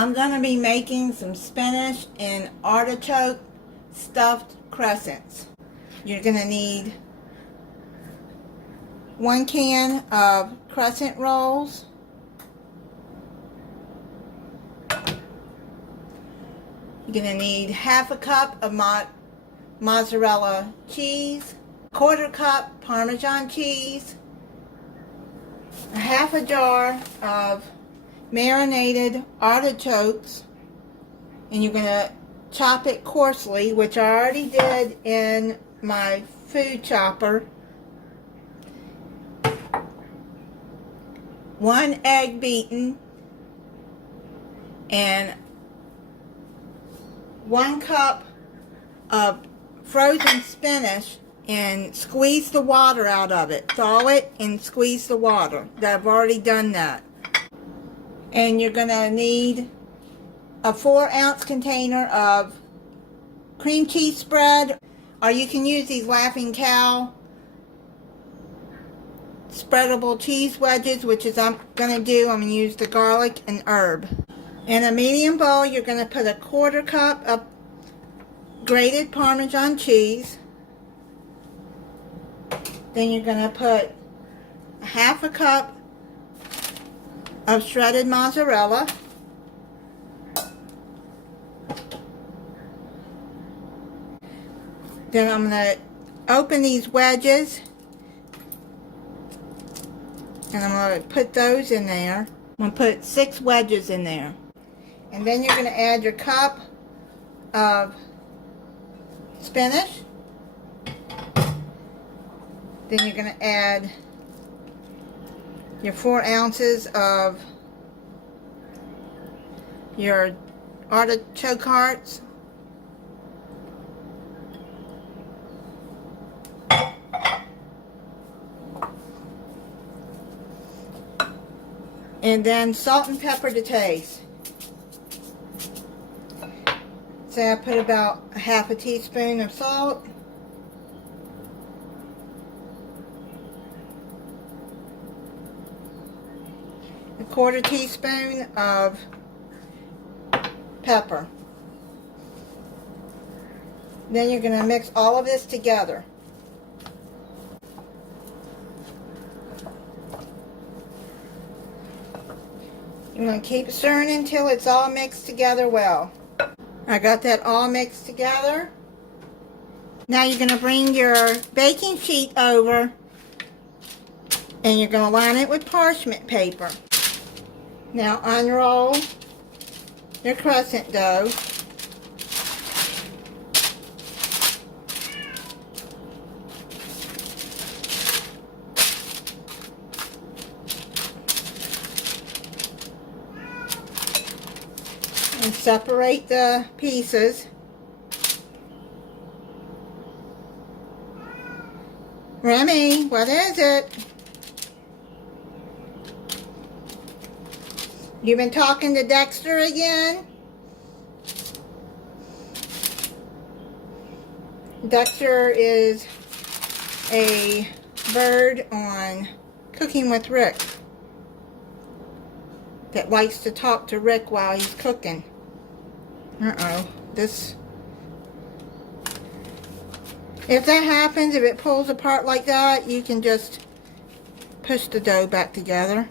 I'm going to be making some spinach and artichoke stuffed crescents. You're going to need 1 can of crescent rolls, you're going to need half a cup of mozzarella cheese, 1/4 cup Parmesan cheese, a half a jar of marinated artichokes, and you're going to chop it coarsely, which I already did in my food chopper. 1 egg beaten, and 1 cup of frozen spinach, and squeeze the water out of it. Thaw it and squeeze the water. I've already done that. And you're going to need a 4-ounce container of cream cheese spread, or you can use these Laughing Cow spreadable cheese wedges, which is I'm going to do. I'm going to use the garlic and herb. In a medium bowl, you're going to put a 1/4 cup of grated Parmesan cheese. Then you're going to put a half a cup of shredded mozzarella. Then I'm going to open these wedges, and I'm going to put those in there. I'm going to put 6 wedges in there. And then you're going to add your cup of spinach. Then you're going to add your 4 ounces of your artichoke hearts. And then salt and pepper to taste. So I put about a half a teaspoon of salt. A 1/4 teaspoon of pepper. Then you're going to mix all of this together. You're going to keep stirring until it's all mixed together well. I got that all mixed together. Now you're going to bring your baking sheet over, and you're going to line it with parchment paper. Now unroll your crescent dough. And separate the pieces. Remy, what is it? You've been talking to Dexter again? Dexter is a bird on Cooking with Rick that likes to talk to Rick while he's cooking. If that happens, if it pulls apart like that, you can just push the dough back together.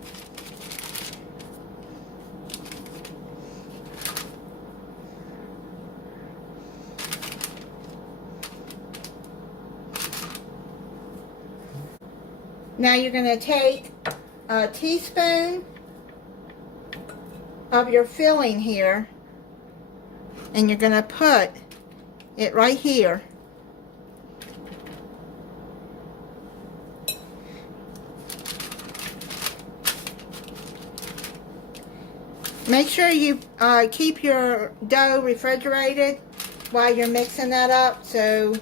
Now you're going to take a teaspoon of your filling here, and you're going to put it right here. Make sure you keep your dough refrigerated while you're mixing that up so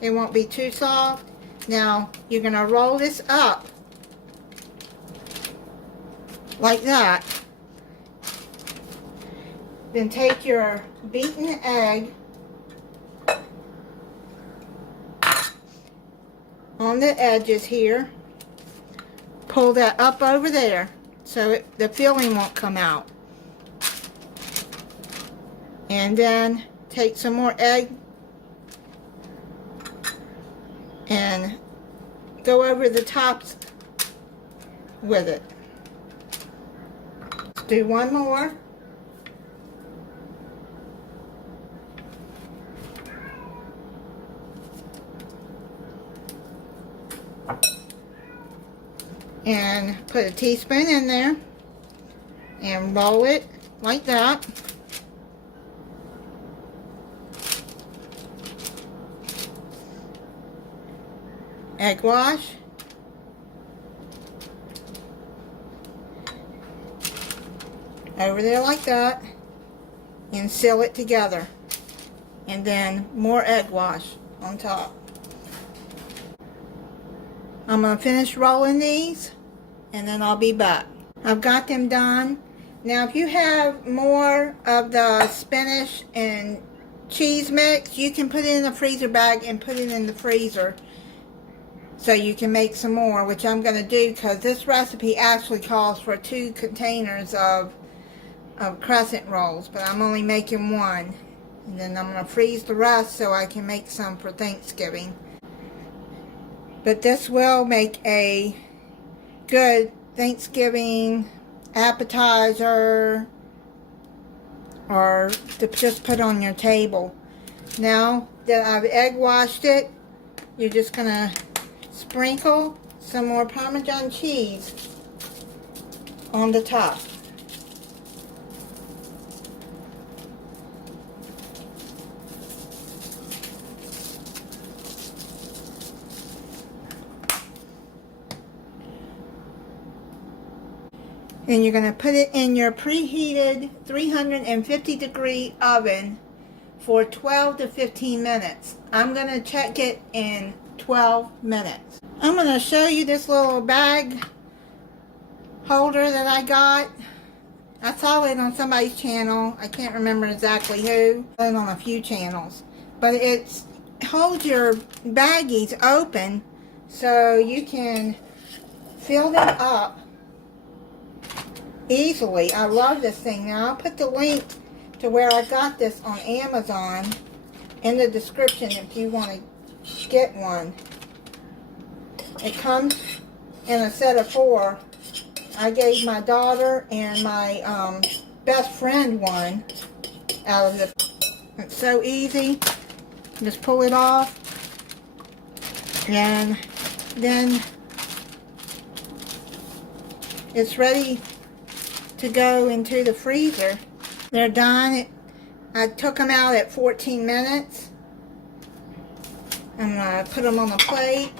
it won't be too soft. Now you're going to roll this up like that. Then take your beaten egg on the edges here, pull that up over there so the filling won't come out. And then take some more egg and go over the tops with it. Let's do one more. And put a teaspoon in there and roll it like that. Egg wash. Over there like that. And seal it together. And then more egg wash on top. I'm going to finish rolling these and then I'll be back. I've got them done. Now if you have more of the spinach and cheese mix, you can put it in a freezer bag and put it in the freezer so you can make some more, which I'm going to do because this recipe actually calls for 2 containers of crescent rolls, but I'm only making 1. And then I'm going to freeze the rest so I can make some for Thanksgiving. But this will make a good Thanksgiving appetizer or to just put on your table. Now that I've egg washed it, you're just going to sprinkle some more Parmesan cheese on the top. And you're going to put it in your preheated 350-degree oven for 12 to 15 minutes. I'm going to check it in 12 minutes. I'm going to show you this little bag holder that I got. I saw it on somebody's channel. I can't remember exactly who. But on a few channels. But it holds your baggies open so you can fill them up easily. I love this thing. Now I'll put the link to where I got this on Amazon in the description if you want to get one. It comes in a set of 4. I gave my daughter and my best friend one out of the... It's so easy. Just pull it off and then it's ready to go into the freezer. They're done. I took them out at 14 minutes. I'm going to put them on a plate.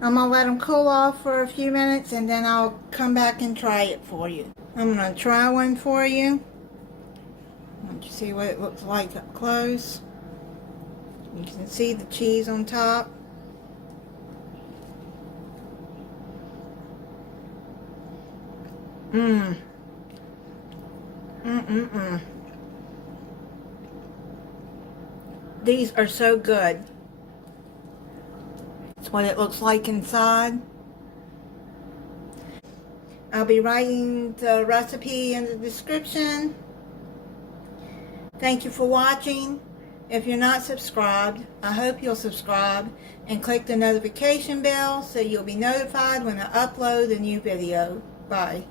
I'm going to let them cool off for a few minutes and then I'll come back and try it for you. I'm going to try one for you. Want you to see what it looks like up close. You can see the cheese on top. These are so good. That's what it looks like inside. I'll be writing the recipe in the description. Thank you for watching. If you're not subscribed, I hope you'll subscribe and click the notification bell so you'll be notified when I upload a new video. Bye.